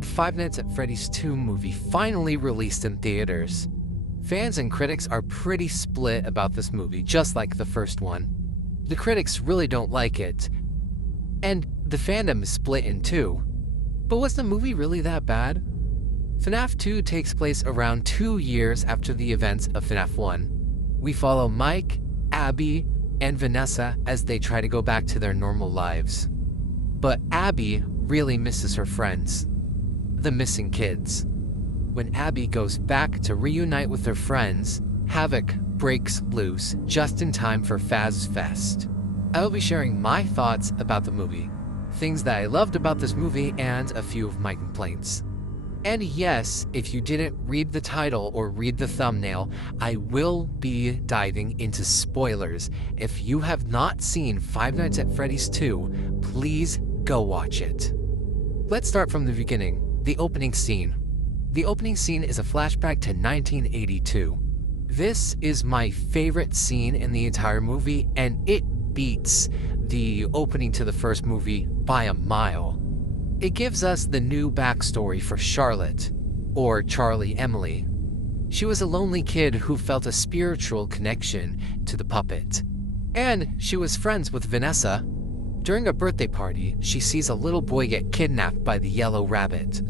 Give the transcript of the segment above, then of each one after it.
the Five Nights at Freddy's 2 movie finally released in theaters. Fans and critics are pretty split about this movie, just like the first one. The critics really don't like it, and the fandom is split in two. But was the movie really that bad? FNAF 2 takes place around 2 years after the events of FNAF 1. We follow Mike, Abby, and Vanessa as they try to go back to their normal lives. But Abby really misses her friends, the missing kids. When Abby goes back to reunite with her friends, havoc breaks loose just in time for Fazfest. I will be sharing my thoughts about the movie, things that I loved about this movie, and a few of my complaints. And yes, if you didn't read the title or read the thumbnail, I will be diving into spoilers. If you have not seen Five Nights at Freddy's 2, please go watch it. Let's start from the beginning, the opening scene. The opening scene is a flashback to 1982. This is my favorite scene in the entire movie, and it beats the opening to the first movie by a mile. It gives us the new backstory for Charlotte, or Charlie Emily. She was a lonely kid who felt a spiritual connection to the puppet. And she was friends with Vanessa. During a birthday party, she sees a little boy get kidnapped by the yellow rabbit.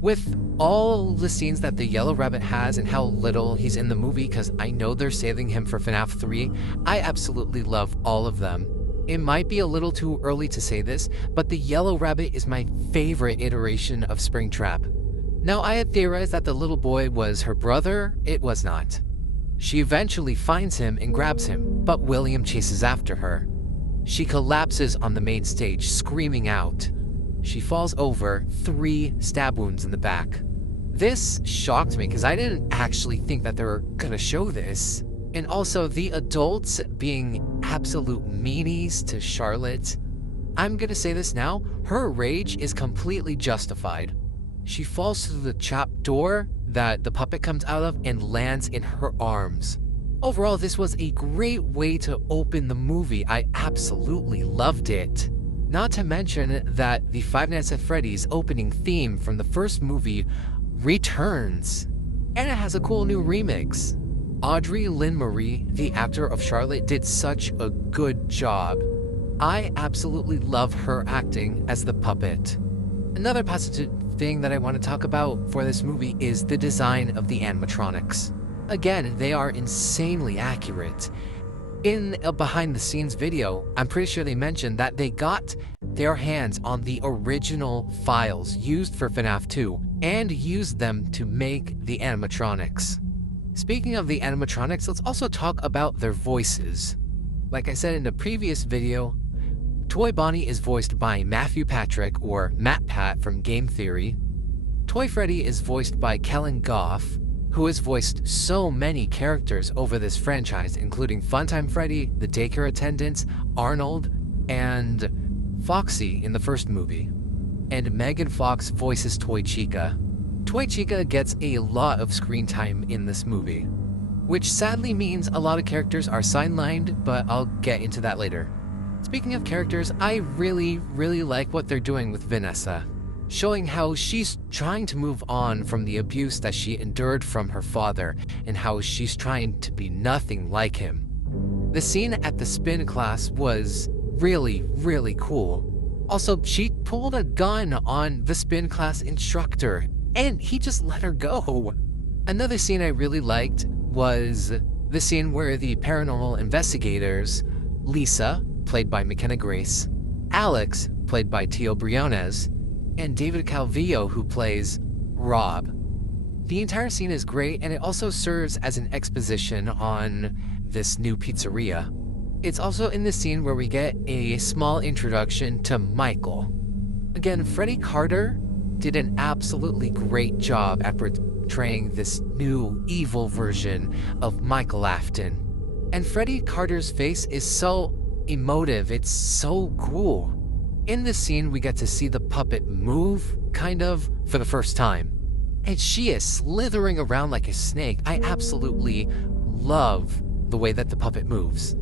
With all the scenes that the yellow rabbit has and how little he's in the movie, because I know they're saving him for FNAF 3, I absolutely love all of them. It might be a little too early to say this, but the yellow rabbit is my favorite iteration of Springtrap. Now, I had theorized that the little boy was her brother. It was not. She eventually finds him and grabs him, but William chases after her. She collapses on the main stage, screaming out. She falls over, 3 stab wounds in the back. This shocked me because I didn't actually think that they were gonna show this. And also the adults being absolute meanies to Charlotte. I'm gonna say this now, her rage is completely justified. She falls through the chopped door that the puppet comes out of and lands in her arms. Overall, this was a great way to open the movie. I absolutely loved it. Not to mention that the Five Nights at Freddy's opening theme from the first movie returns. And it has a cool new remix. Audrey Lynn Marie, the actor of Charlotte, did such a good job. I absolutely love her acting as the puppet. Another positive thing that I want to talk about for this movie is the design of the animatronics. Again, they are insanely accurate. In a behind-the-scenes video, I'm pretty sure they mentioned that they got their hands on the original files used for FNAF 2 and used them to make the animatronics. Speaking of the animatronics, let's also talk about their voices. Like I said in the previous video, Toy Bonnie is voiced by Matthew Patrick, or Matt Pat from Game Theory. Toy Freddy is voiced by Kellen Goff, who has voiced so many characters over this franchise, including Funtime Freddy, the daycare attendants, Arnold, and Foxy in the first movie. And Megan Fox voices Toy Chica. Toy Chica gets a lot of screen time in this movie, which sadly means a lot of characters are sidelined, but I'll get into that later. Speaking of characters, I really like what they're doing with Vanessa, showing how she's trying to move on from the abuse that she endured from her father and how she's trying to be nothing like him. The scene at the spin class was really cool. Also, she pulled a gun on the spin class instructor and he just let her go. Another scene I really liked was the scene where the paranormal investigators, Lisa, played by McKenna Grace, Alex, played by Tio Briones, and David Calvillo, who plays Rob. The entire scene is great, and it also serves as an exposition on this new pizzeria. It's also in the scene where we get a small introduction to Michael. Again, Freddie Carter did an absolutely great job at portraying this new evil version of Michael Afton. And Freddie Carter's face is so emotive, it's so cool. In this scene, we get to see the puppet move, kind of, for the first time. And she is slithering around like a snake. I absolutely love the way that the puppet moves.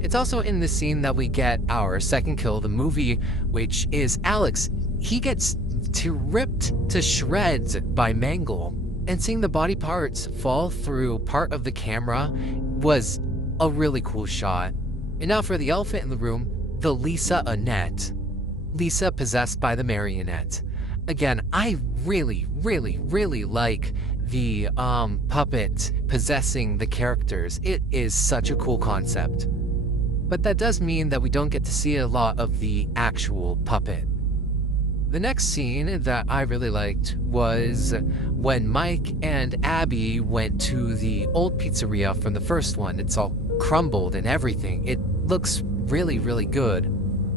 It's also in this scene that we get our second kill of the movie, which is Alex. He gets to ripped to shreds by Mangle, and seeing the body parts fall through part of the camera was a really cool shot. And now for the elephant in the room, the Lisa Annette. Lisa possessed by the marionette. Again, I really like the puppet possessing the characters. It is such a cool concept. But that does mean that we don't get to see a lot of the actual puppet. The next scene that I really liked was when Mike and Abby went to the old pizzeria from the first one. It's all crumbled and everything. It looks really good.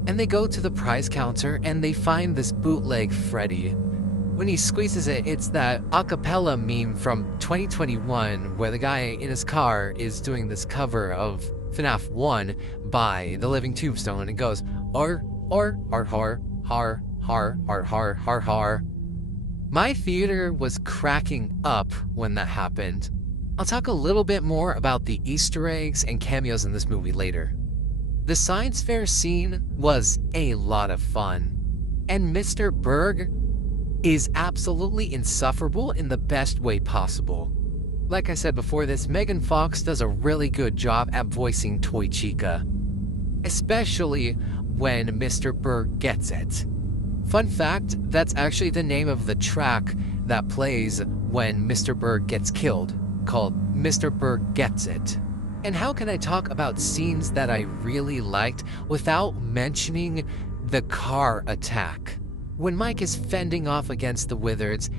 And they go to the prize counter and they find this bootleg Freddy. When he squeezes it, it's that a cappella meme from 2021 where the guy in his car is doing this cover of FNAF 1 by The Living Tombstone, and it goes, har, har, har, har, har, har, har, har, har, har. My theater was cracking up when that happened. I'll talk a little bit more about the Easter eggs and cameos in this movie later. The science fair scene was a lot of fun, and Mr. Berg is absolutely insufferable in the best way possible. Like I said before this, Megan Fox does a really good job at voicing Toy Chica, especially when Mr. Berg gets it. Fun fact, that's actually the name of the track that plays when Mr. Berg gets killed, called Mr. Berg Gets It. And how can I talk about scenes that I really liked without mentioning the car attack? When Mike is fending off against the Wizards,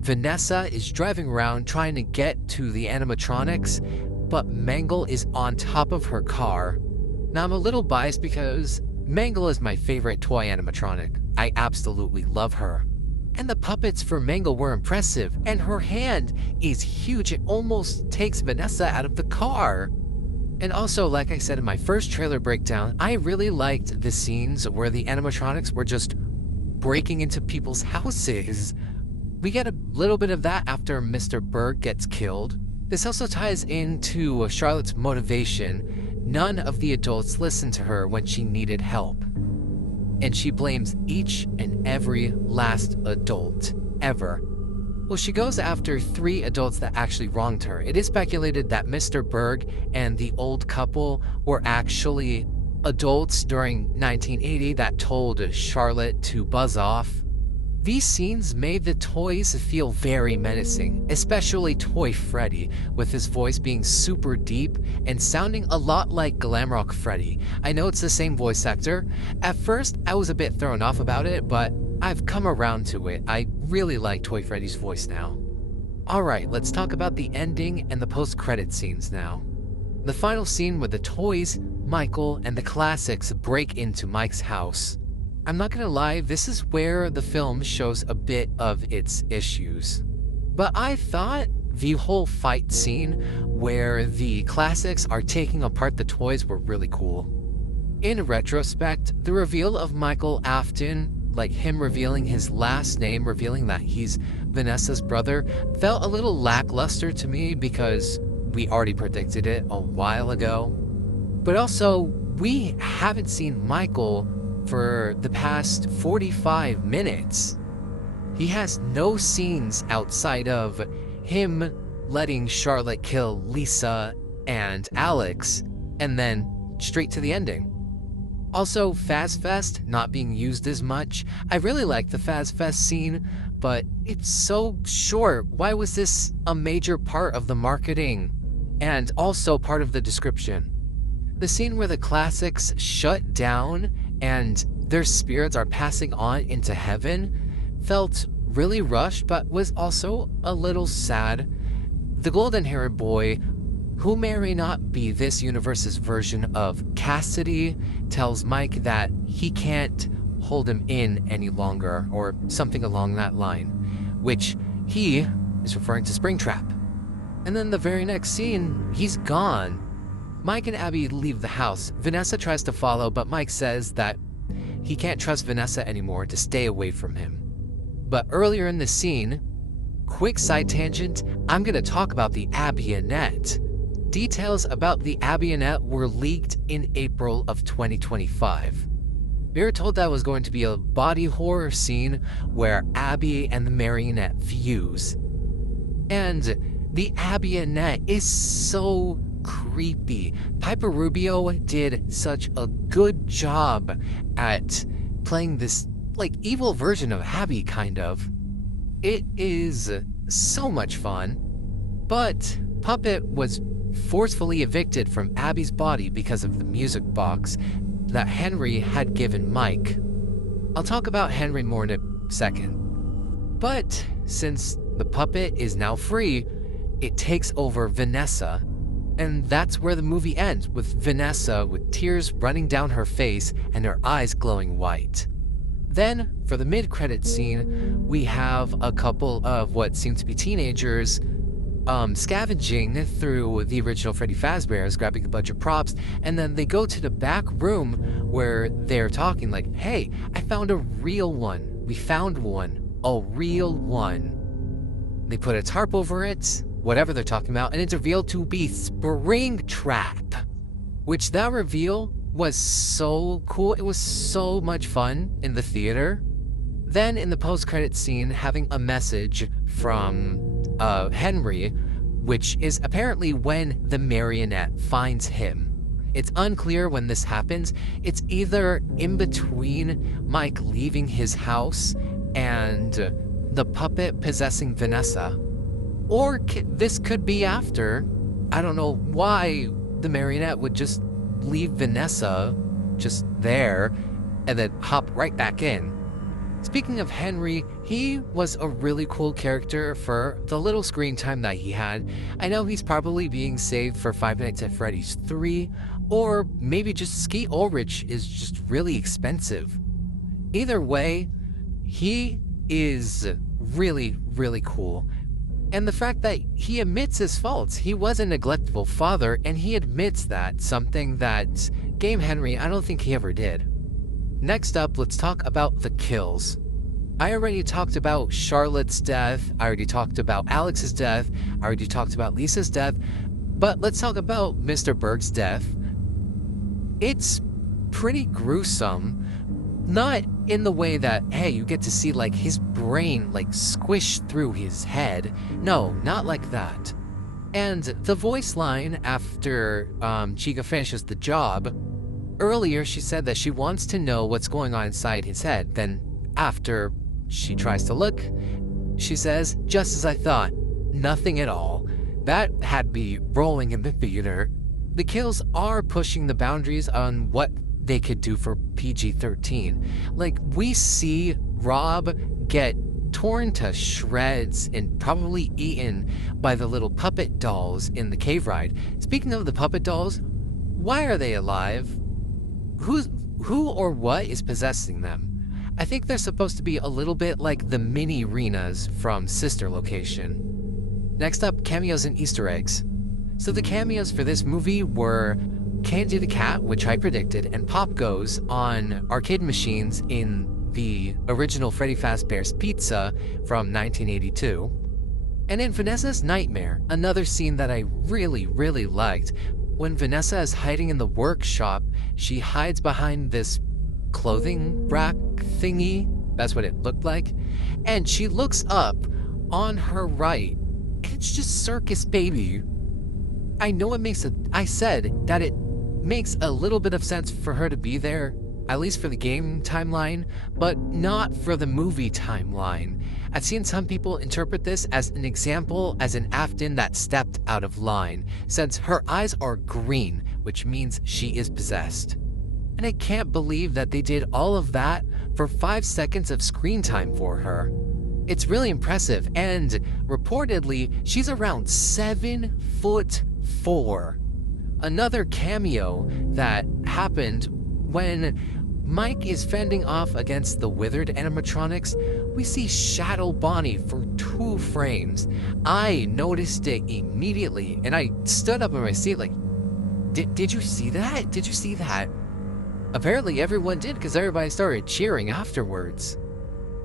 Vanessa is driving around trying to get to the animatronics, but Mangle is on top of her car. Now I'm a little biased because Mangle is my favorite toy animatronic. I absolutely love her. And the puppets for Mangle were impressive, and her hand is huge. It almost takes Vanessa out of the car. And also, like I said in my first trailer breakdown, I really liked the scenes where the animatronics were just breaking into people's houses. We get a little bit of that after Mr. Berg gets killed. This also ties into Charlotte's motivation. None of the adults listened to her when she needed help. And she blames each and every last adult ever. Well, she goes after 3 adults that actually wronged her. It is speculated that Mr. Berg and the old couple were actually adults during 1980 that told Charlotte to buzz off. These scenes made the toys feel very menacing, especially Toy Freddy, with his voice being super deep and sounding a lot like Glamrock Freddy. I know it's the same voice actor. At first, I was a bit thrown off about it, but I've come around to it. I really like Toy Freddy's voice now. Alright, let's talk about the ending and the post-credit scenes now. The final scene where the toys, Michael, and the classics break into Mike's house. I'm not gonna lie, this is where the film shows a bit of its issues. But I thought the whole fight scene where the classics are taking apart the toys were really cool. In retrospect, the reveal of Michael Afton, like him revealing his last name, revealing that he's Vanessa's brother, felt a little lackluster to me because we already predicted it a while ago. But also, we haven't seen Michael for the past 45 minutes. He has no scenes outside of him letting Charlotte kill Lisa and Alex, and then straight to the ending. Also, Fazfest not being used as much. I really like the Fazfest scene, but it's so short. Why was this a major part of the marketing and also part of the description? The scene where the classics shut down and their spirits are passing on into heaven felt really rushed, but was also a little sad. The golden-haired boy, who may or may not be this universe's version of Cassidy, tells Mike that he can't hold him in any longer, or something along that line, which he is referring to Springtrap. And then the very next scene, he's gone. Mike and Abby leave the house. Vanessa tries to follow, but Mike says that he can't trust Vanessa anymore to stay away from him. But earlier in the scene, quick side tangent, I'm gonna talk about the Abby-Annette. Details about the Abby-Annette were leaked in April of 2025. We were told that was going to be a body horror scene where Abby and the marionette fuse. And the Abby-Annette is so creepy. Piper Rubio did such a good job at playing this, like, evil version of Abby, kind of. It is so much fun. But Puppet was forcefully evicted from Abby's body because of the music box that Henry had given Mike. I'll talk about Henry more in a second. But since the puppet is now free, it takes over Vanessa, and that's where the movie ends, with Vanessa with tears running down her face and her eyes glowing white. Then, for the mid-credits scene, we have a couple of what seem to be teenagers scavenging through the original Freddy Fazbear's, grabbing a bunch of props, and then they go to the back room where they're talking like, hey, I found a real one. We found one. A real one. They put a tarp over it, whatever they're talking about, and it's revealed to be Springtrap, which that reveal was so cool. It was so much fun in the theater. Then in the post-credit scene, having a message from Henry, which is apparently when the marionette finds him. It's unclear when this happens. It's either in between Mike leaving his house and the puppet possessing Vanessa, or this could be after. I don't know why the marionette would just leave Vanessa just there and then hop right back in. Speaking of Henry, he was a really cool character for the little screen time that he had. I know he's probably being saved for Five Nights at Freddy's 3, or maybe just Skeet Ulrich is just really expensive. Either way, he is really, really cool. And the fact that he admits his faults. He was a neglectful father, and he admits that, something that Game Henry, I don't think he ever did. Next up, let's talk about the kills. I already talked about Charlotte's death, I already talked about Alex's death, I already talked about Lisa's death, but let's talk about Mr. Berg's death. It's pretty gruesome. Not in the way that, hey, you get to see like his brain like squish through his head. No, not like that. And the voice line after Chica finishes the job, earlier she said that she wants to know what's going on inside his head. Then after she tries to look, she says, just as I thought, nothing at all. That had me rolling in the theater. The kills are pushing the boundaries on what they could do for PG-13. Like, we see Rob get torn to shreds and probably eaten by the little puppet dolls in the cave ride. Speaking of the puppet dolls, why are they alive? Who or what is possessing them? I think they're supposed to be a little bit like the mini Renas from Sister Location. Next up, cameos and Easter eggs. So the cameos for this movie were Candy the Cat, which I predicted, and Pop Goes on arcade machines in the original Freddy Fazbear's Pizza from 1982. And in Vanessa's Nightmare, another scene that I really, really liked. When Vanessa is hiding in the workshop, she hides behind this clothing rack thingy. That's what it looked like. And she looks up on her right, and it's just Circus Baby. I know I said that it makes a little bit of sense for her to be there, at least for the game timeline, but not for the movie timeline. I've seen some people interpret this as an example as an Afton that stepped out of line, since her eyes are green, which means she is possessed. And I can't believe that they did all of that for 5 seconds of screen time for her. It's really impressive, and reportedly, she's around 7'4". Another cameo that happened when Mike is fending off against the withered animatronics, we see Shadow Bonnie for 2 frames. I noticed it immediately, and I stood up in my seat like, did you see that? Did you see that? Apparently everyone did, because everybody started cheering afterwards.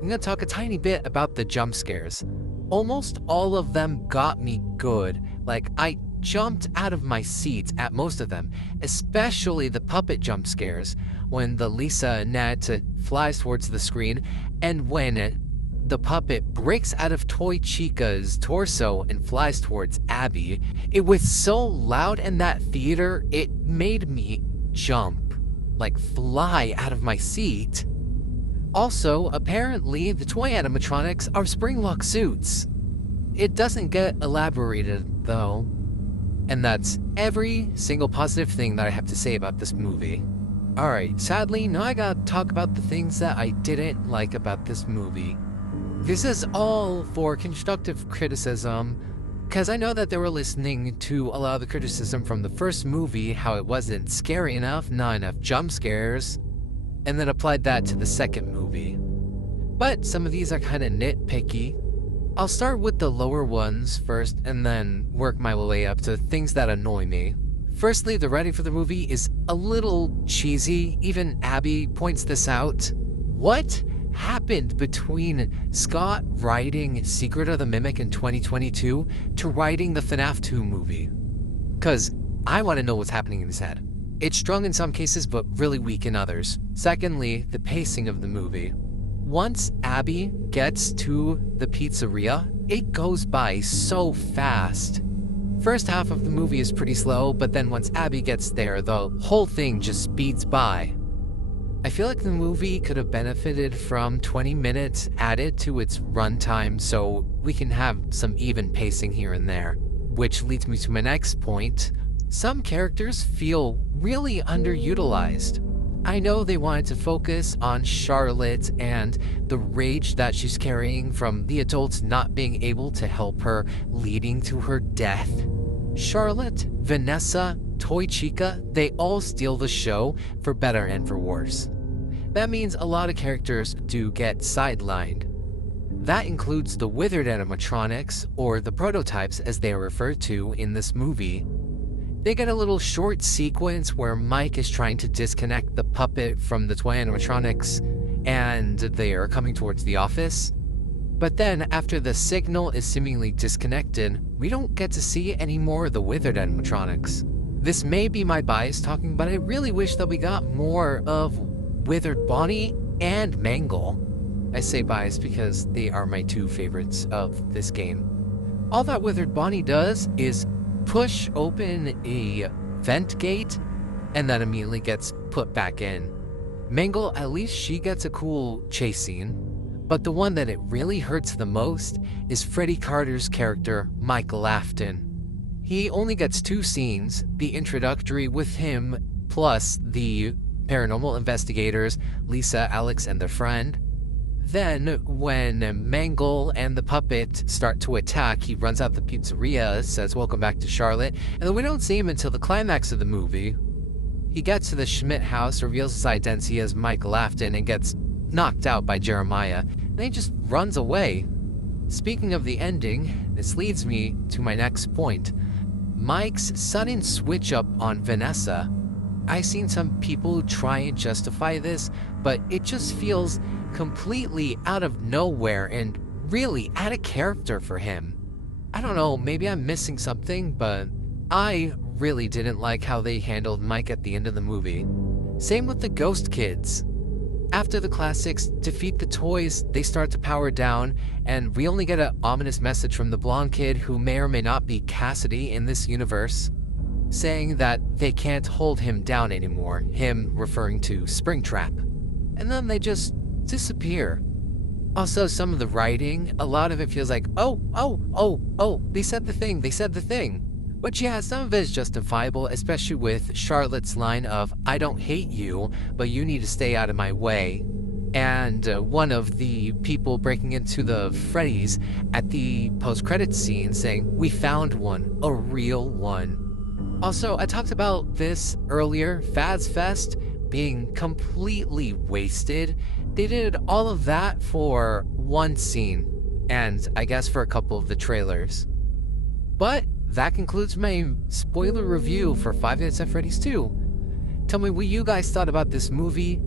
I'm gonna talk a tiny bit about the jump scares. Almost all of them got me good. Like, I jumped out of my seat at most of them, especially the puppet jump scares. when the Lisa net flies towards the screen, and when the puppet breaks out of Toy Chica's torso and flies towards Abby. It was so loud in that theater, it made me jump, like fly out of my seat. Also, apparently, the toy animatronics are spring-lock suits. It doesn't get elaborated, though. And that's every single positive thing that I have to say about this movie. Alright, sadly, now I gotta talk about the things that I didn't like about this movie. This is all for constructive criticism, because I know that they were listening to a lot of the criticism from the first movie, how it wasn't scary enough, not enough jump scares, and then applied that to the second movie. But some of these are kind of nitpicky. I'll start with the lower ones first, and then work my way up to things that annoy me. Firstly, the writing for the movie is a little cheesy. Even Abby points this out. What happened between Scott writing Secret of the Mimic in 2022 to writing the FNAF 2 movie? Cause I want to know what's happening in his head. It's strong in some cases, but really weak in others. Secondly, the pacing of the movie. Once Abby gets to the pizzeria, it goes by so fast. First half of the movie is pretty slow, but then once Abby gets there, the whole thing just speeds by. I feel like the movie could have benefited from 20 minutes added to its runtime so we can have some even pacing here and there. Which leads me to my next point. Some characters feel really underutilized. I know they wanted to focus on Charlotte and the rage that she's carrying from the adults not being able to help her, leading to her death. Charlotte, Vanessa, Toy Chica, they all steal the show for better and for worse. That means a lot of characters do get sidelined. That includes the withered animatronics, or the prototypes as they are referred to in this movie. They get a little short sequence where Mike is trying to disconnect the puppet from the toy animatronics, and they are coming towards the office. But then, after the signal is seemingly disconnected, we don't get to see any more of the withered animatronics. This may be my bias talking, but I really wish that we got more of Withered Bonnie and Mangle. I say bias because they are my two favorites of this game. All that Withered Bonnie does is push open a vent gate and then immediately gets put back in. Mangle, at least she gets a cool chase scene, but the one that it really hurts the most is Freddy Carter's character, Michael Afton. He only gets 2 scenes, the introductory with him plus the paranormal investigators, Lisa, Alex, and their friend. Then, when Mangle and the puppet start to attack, he runs out the pizzeria, says welcome back to Charlotte, and then we don't see him until the climax of the movie. He gets to the Schmidt house, reveals his identity as Michael Afton, and gets knocked out by Jeremiah, and he just runs away. Speaking of the ending, this leads me to my next point. Mike's sudden switch up on Vanessa. I've seen some people try and justify this, but it just feels completely out of nowhere and really out of character for him. I don't know, maybe I'm missing something, but I really didn't like how they handled Mike at the end of the movie. Same with the Ghost Kids. After the classics defeat the toys, they start to power down, and we only get an ominous message from the blonde kid, who may or may not be Cassidy in this universe, saying that they can't hold him down anymore, him referring to Springtrap. And then they just disappear. Also, some of the writing, a lot of it feels like, oh, they said the thing. But yeah, some of it is justifiable, especially with Charlotte's line of, I don't hate you, but you need to stay out of my way. And one of the people breaking into the Freddy's at the post-credits scene saying, we found one, a real one. Also, I talked about this earlier, Fazfest being completely wasted. They did all of that for one scene, and I guess for a couple of the trailers. But that concludes my spoiler review for Five Nights at Freddy's 2. Tell me what you guys thought about this movie.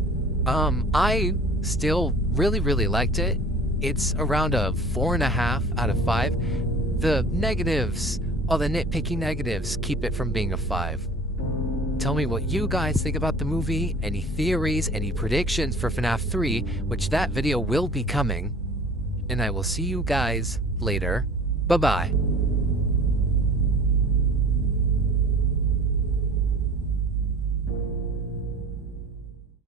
I still really liked it. It's around a 4.5 out of 5. The negatives, all the nitpicky negatives, keep it from being a 5. tell me what you guys think about the movie, any theories, any predictions for FNAF 3, which that video will be coming. And I will see you guys later. Bye-bye.